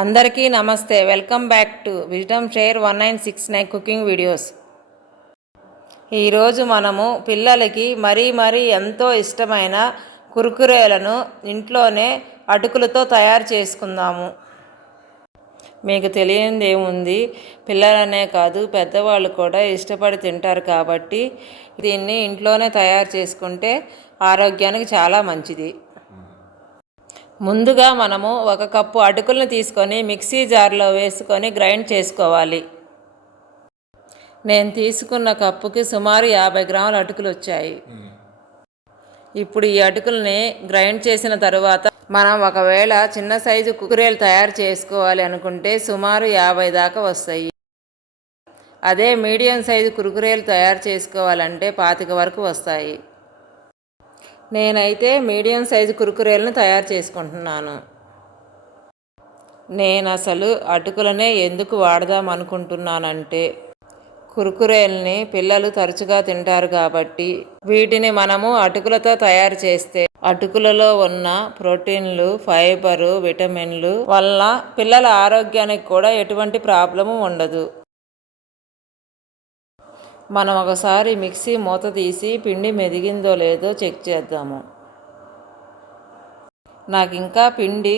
అందరికీ నమస్తే. Welcome back to wisdom share 1969 cooking videos. ఈరోజు మనము పిల్లలకి మరీ ఎంతో ఇష్టమైన కుర్కురేలను ఇంట్లోనే అటుకులతో తయారు చేసుకుందాము. మీకు తెలియనిది ఏముంది, పిల్లలనే కాదు పెద్దవాళ్ళు కూడా ఇష్టపడి తింటారు కాబట్టి దీన్ని ఇంట్లోనే తయారు చేసుకుంటే ఆరోగ్యానికి చాలా మంచిది. ముందుగా మనము 1 కప్పు అటుకులను తీసుకొని మిక్సీ జార్లో వేసుకొని గ్రైండ్ చేసుకోవాలి. నేను తీసుకున్న కప్పుకి సుమారు 50 గ్రాముల అటుకులు వచ్చాయి. ఇప్పుడు ఈ అటుకుల్ని గ్రైండ్ చేసిన తరువాత మనం ఒకవేళ చిన్న సైజు కుర్కురేలు తయారు చేసుకోవాలి అనుకుంటే సుమారు 50 దాకా వస్తాయి. అదే మీడియం సైజు కుర్కురేలు తయారు చేసుకోవాలంటే 25 వరకు వస్తాయి. నేనైతే మీడియం సైజు కుర్కురేలను తయారు చేసుకుంటున్నాను. నేను అసలు అటుకులనే ఎందుకు వాడదాం అనుకుంటున్నానంటే కుర్కురేల్ని పిల్లలు తరచుగా తింటారు కాబట్టి వీటిని మనము అటుకులతో తయారు చేస్తే అటుకులలో ఉన్న ప్రోటీన్లు, ఫైబరు, విటమిన్లు వల్ల పిల్లల ఆరోగ్యానికి కూడా ఎటువంటి ప్రాబ్లము ఉండదు. మనం ఒకసారి మిక్సీ మూత తీసి పిండి మెదిగిందో లేదో చెక్ చేద్దాము. నాకు ఇంకా పిండి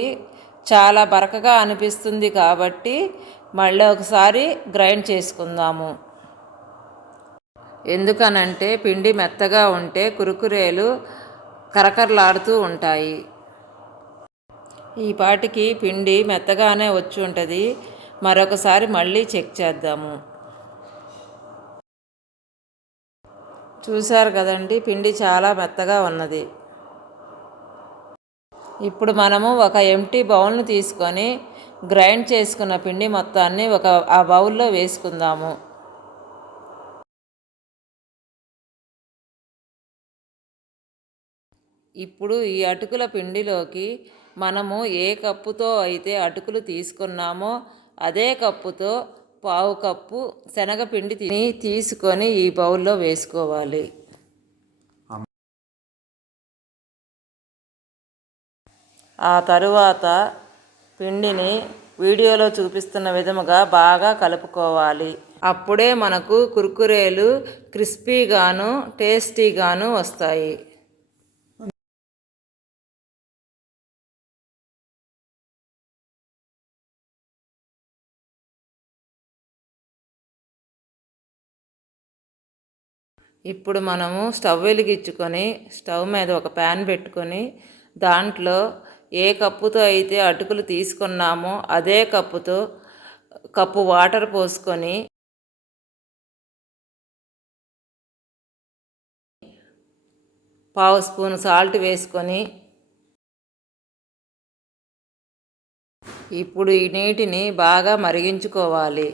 చాలా బరకగా అనిపిస్తుంది కాబట్టి మళ్ళీ ఒకసారి గ్రైండ్ చేసుకుందాము. ఎందుకనంటే పిండి మెత్తగా ఉంటే కుర్కురేలు కరకరలాడుతూ ఉంటాయి. ఈ పాటికి పిండి మెత్తగానే వచ్చి ఉంటుంది. మరొకసారి మళ్ళీ చెక్ చేద్దాము. చూశారు కదండి, పిండి చాలా మెత్తగా ఉన్నది. ఇప్పుడు మనము ఒక ఎంటీ బౌల్ను తీసుకొని గ్రైండ్ చేసుకున్న పిండి మొత్తాన్ని ఆ బౌల్లో వేసుకుందాము. ఇప్పుడు ఈ అటుకుల పిండిలోకి మనము ఏ కప్పుతో అయితే అటుకులు తీసుకున్నామో అదే కప్పుతో 1/2 కప్పు శనగపిండి తీసుకొని ఈ బౌల్లో వేసుకోవాలి. ఆ తరువాత పిండిని వీడియోలో చూపిస్తున్న విధముగా బాగా కలుపుకోవాలి. అప్పుడే మనకు కుర్కురేలు క్రిస్పీగాను టేస్టీగాను వస్తాయి. ఇప్పుడు మనము స్టవ్ వెలిగించుకొని స్టవ్ మీద ఒక ప్యాన్ పెట్టుకొని దాంట్లో ఏ కప్పుతో అయితే అటుకులు తీసుకున్నామో అదే కప్పుతో కప్పు వాటర్ పోసుకొని పావు స్పూన్ సాల్ట్ వేసుకొని ఇప్పుడు ఈ నీటిని బాగా మరిగించుకోవాలి.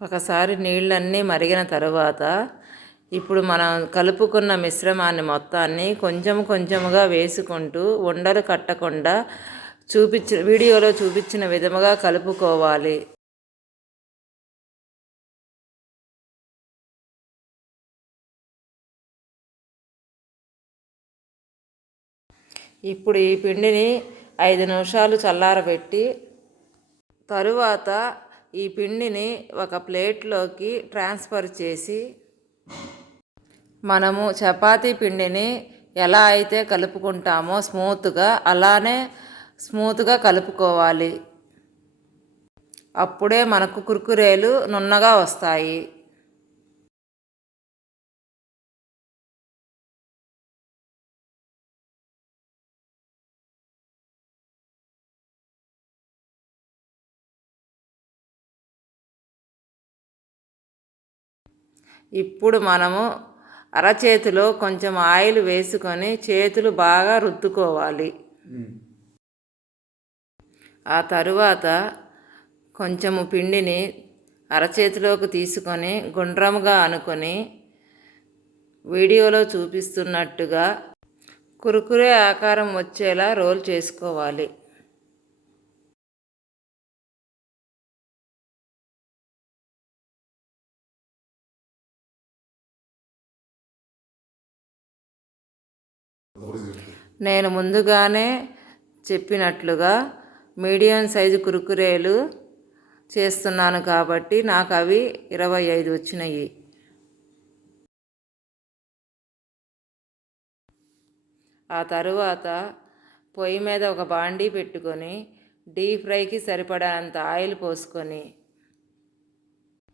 ఒకసారి నీళ్ళన్నీ మరిగిన తరువాత ఇప్పుడు మనం కలుపుకున్న మిశ్రమాన్ని మొత్తాన్ని కొంచెముగా వేసుకుంటూ ఉండలు కట్టకుండా వీడియోలో చూపించిన విధముగా కలుపుకోవాలి. ఇప్పుడు ఈ పిండిని 5 నిమిషాలు చల్లారబెట్టి తరువాత ఈ పిండిని ఒక ప్లేట్లోకి ట్రాన్స్ఫర్ చేసి మనము చపాతీ పిండిని ఎలా అయితే కలుపుకుంటామో అలానే స్మూత్గా కలుపుకోవాలి. అప్పుడే మనకు కుర్కురేలు నున్నగా వస్తాయి. ఇప్పుడు మనము అరచేతిలో కొంచెం ఆయిల్ వేసుకొని చేతులు బాగా రుద్దుకోవాలి. ఆ తరువాత కొంచెము పిండిని అరచేతిలోకి తీసుకొని గుండ్రముగా అనుకొని వీడియోలో చూపిస్తున్నట్టుగా కుర్కురే ఆకారం వచ్చేలా రోల్ చేసుకోవాలి. నేను ముందుగానే చెప్పినట్లుగా మీడియం సైజు కురుకురేలు చేస్తున్నాను కాబట్టి నాకు అవి 25 వచ్చినాయి. ఆ తరువాత పొయ్యి మీద ఒక బాండీ పెట్టుకొని డీప్ ఫ్రైకి సరిపడానంత ఆయిల్ పోసుకొని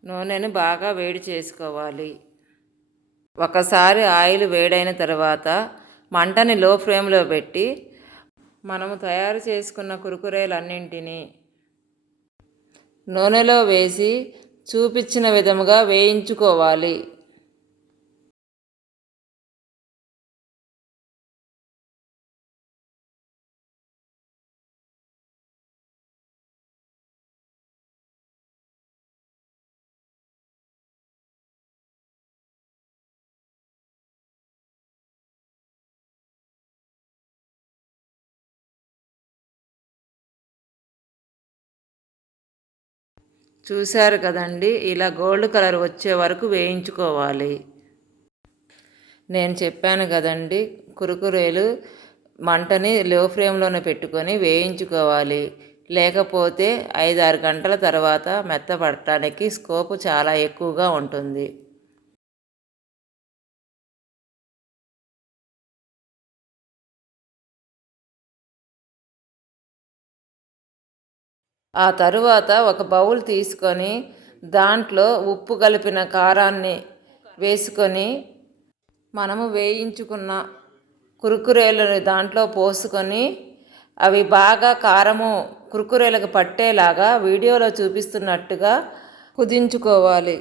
నూనెను బాగా వేడి చేసుకోవాలి. ఒకసారి ఆయిల్ వేడైన తర్వాత మంటని లో ఫ్లేమ్లో పెట్టి మనము తయారు చేసుకున్న కురుకురేలన్నింటినీ నూనెలో వేసి చూపించిన విధముగా వేయించుకోవాలి. చూశారు కదండి, ఇలా గోల్డ్ కలర్ వచ్చే వరకు వేయించుకోవాలి. నేను చెప్పాను కదండి, కురుకురేలు మంటని లో ఫ్లేమ్లోనే పెట్టుకొని వేయించుకోవాలి. లేకపోతే 5-6 గంటల తర్వాత మెత్తపడటానికి స్కోప్ చాలా ఎక్కువగా ఉంటుంది. ఆ తరువాత ఒక బౌల్ తీసుకొని దాంట్లో ఉప్పు కలిపిన కారాన్ని వేసుకొని మనము వేయించుకున్న కురుకురేలను దాంట్లో పోసుకొని అవి బాగా కారము కురుకురేలకు పట్టేలాగా వీడియోలో చూపిస్తున్నట్టుగా కుదించుకోవాలి.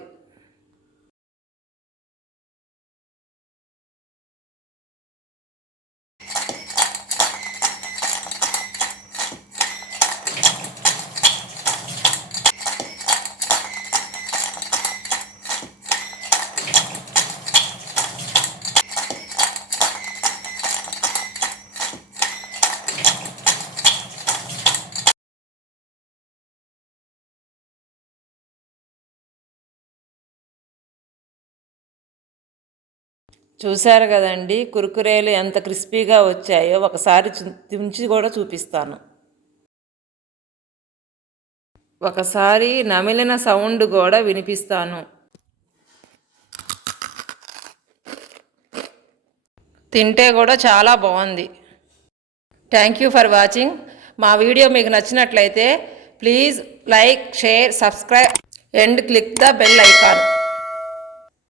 చూశారు కదండి, కురుకురేలు ఎంత క్రిస్పీగా వచ్చాయో. ఒకసారి తుంచి కూడా చూపిస్తాను. ఒకసారి నమిలిన సౌండ్ కూడా వినిపిస్తాను. తింటే కూడా చాలా బాగుంది. Thank you for watching. మా వీడియో మీకు నచ్చినట్లయితే please like, share, subscribe and click the bell icon.